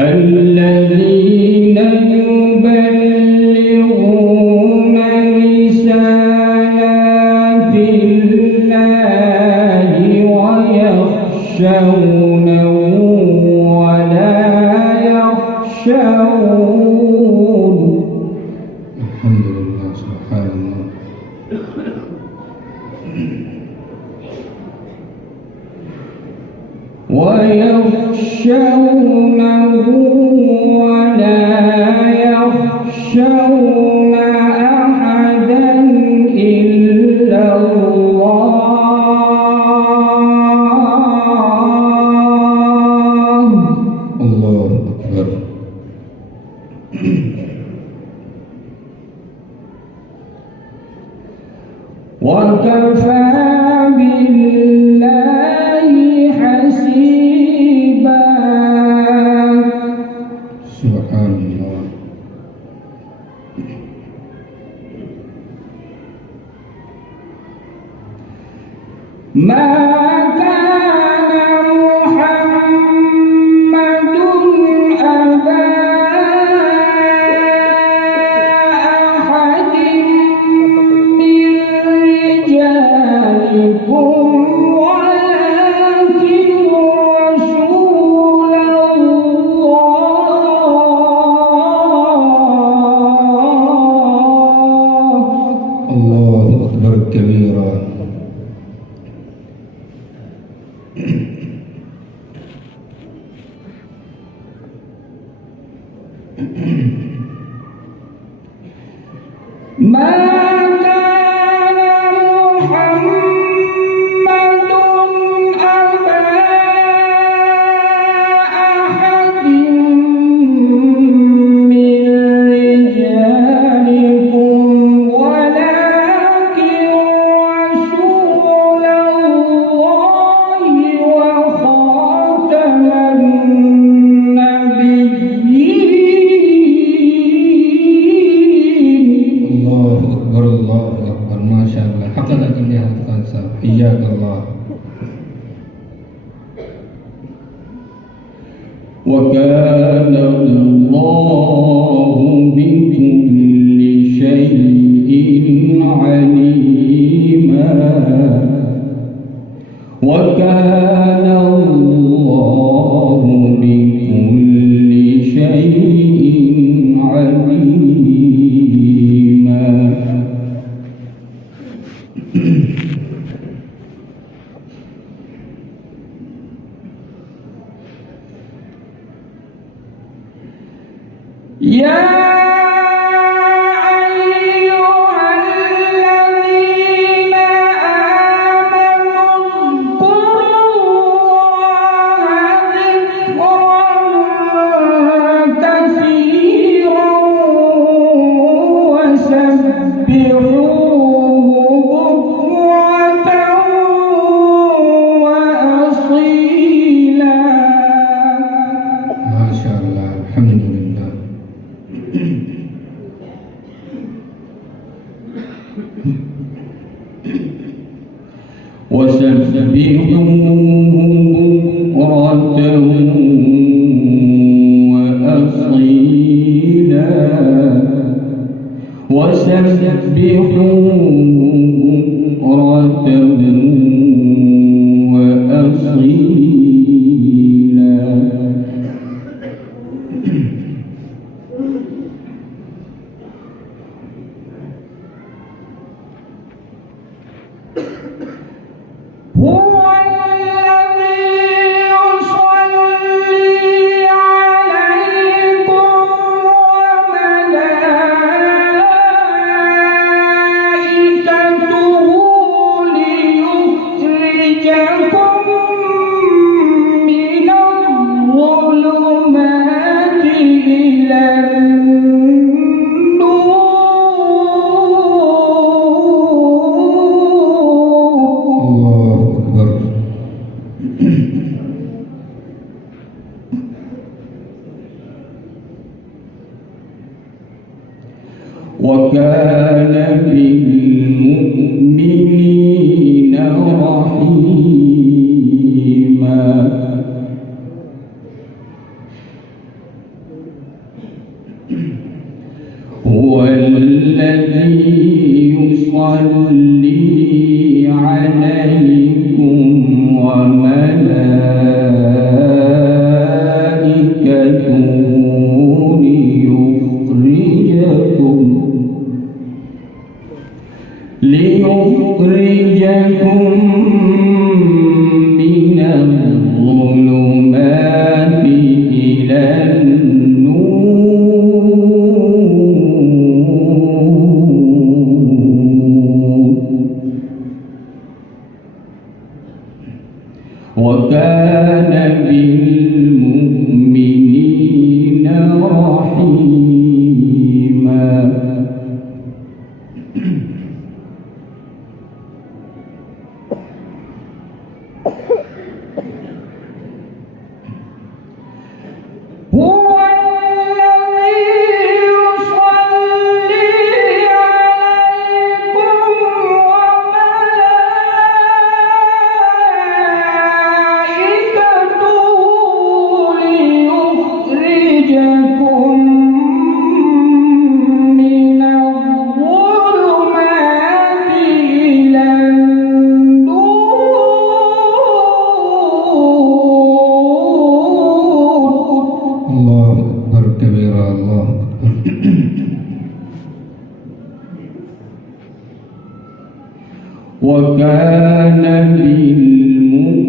الذين يبلغون رسالات الله ويخشونه ولا يخشون. الحمد لله. سبحان الله. ويخشونه ولا يخشون أحدا إلا الله. الله أكبر. وكفى بالله حسيبا. سبحان الله. ما كان محمد أبا أحد من رجالكم ولكن رسول الله. الله أكبر كبيرا. ما كان محمد أبا أحد من رجالكم ولكن رسول الله وخاتم النبيين. الله أكبر. الله أكبر. ما شاء الله. حققت إليها الخالصة. حياك الله. وكان الله بكل شيء عليما. وكان الله بكل شيء عليما. يا أيها الذين آمنوا اذكروا الله ذكرا كثيرا وسبحوه بكرة وأصيلا. ما شاء الله. الحمد لله. وسبحوه بكرة وأصيلا. وسبحوه بكرة وأصيلا. هو الذي يصلي عليكم وملائكته ليخرجكم من الظلمات إلى وكان بالمؤمنين رحيما. هو الذي يصلي عليكم وملائكته ليخرجكم من الظلمات إلى وكان بالمؤمنين رحيما. هو وكان بالمؤمنين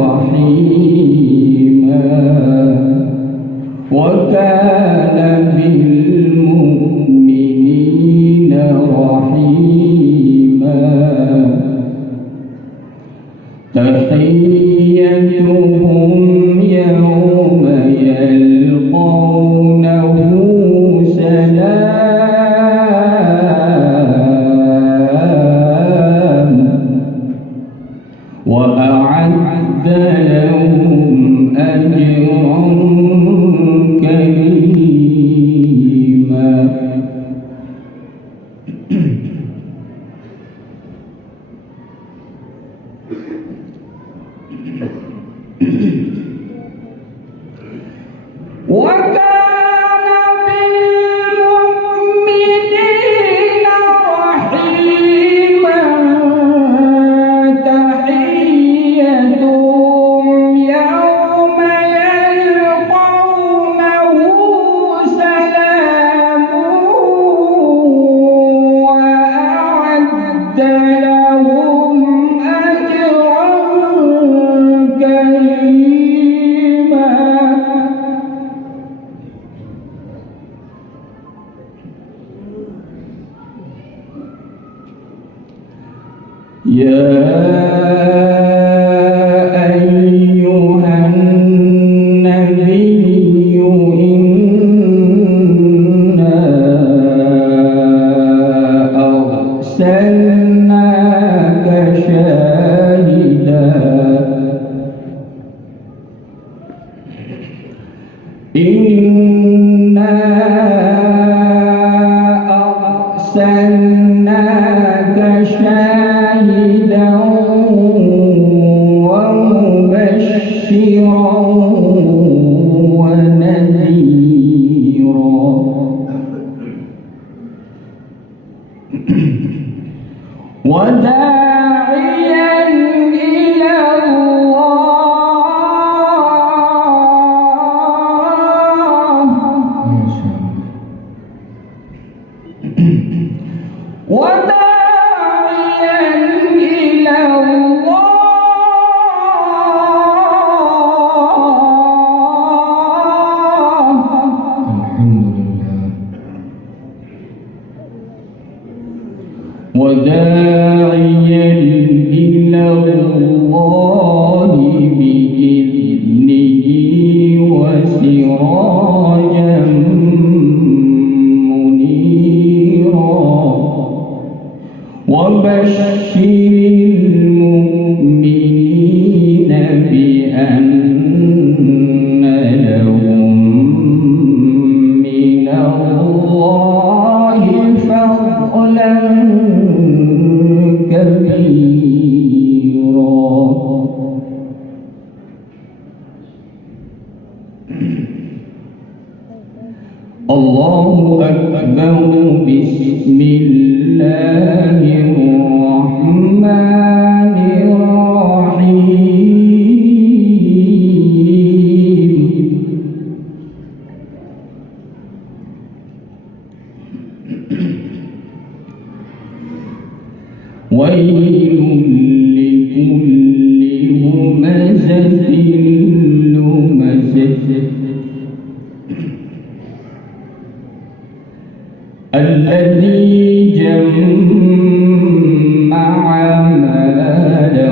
رحيما. وكان بالمؤمنين رحيما. تحيتهم يوم يلقونه سلام وأعد لهم أجرا كريما. وكان بالمؤمنين رحيما. تحيتهم يوم يلقونه سلام وأعد لهم أجرا كريما. يا أيها النبي إنا أرسلناك شاهدا إنا أرسلناك شاهدا ومبشرا ونذيرا وداعيا إلى وداعيا إلى الله وداعيا إلى الله بإذنه وسراجا منيرا. وبشر المؤمنين بأن لهم من الله فضلا كبيرا. الله أكبر. بسم الله الرحمن الرحيم. ويل لكل همزة لمزة الذي جمع مالا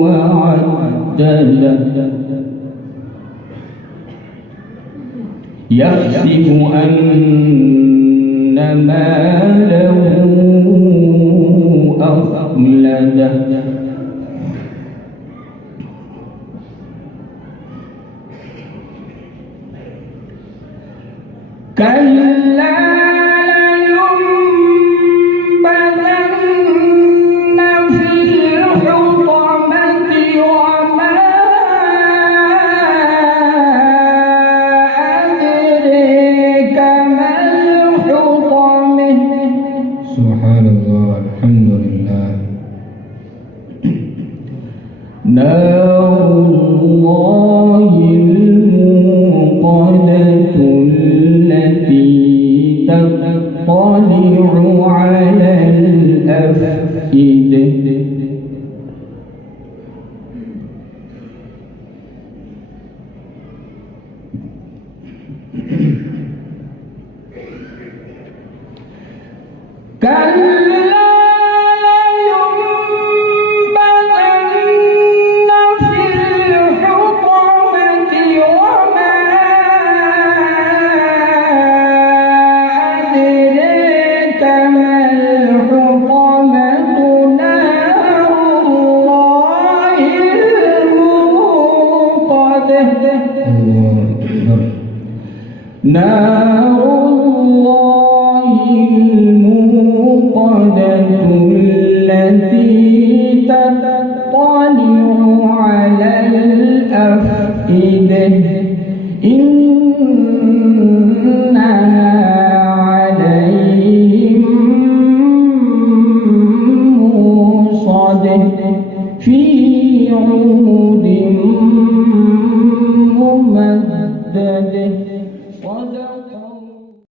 وعدده يحسب أن ماله أخلده كلا لينبذن في الحطمة وما أدريك ما الحطمة. سبحان الله، الحمد لله. نار الله الموقدة التي تطلع على الأفئدة. كلا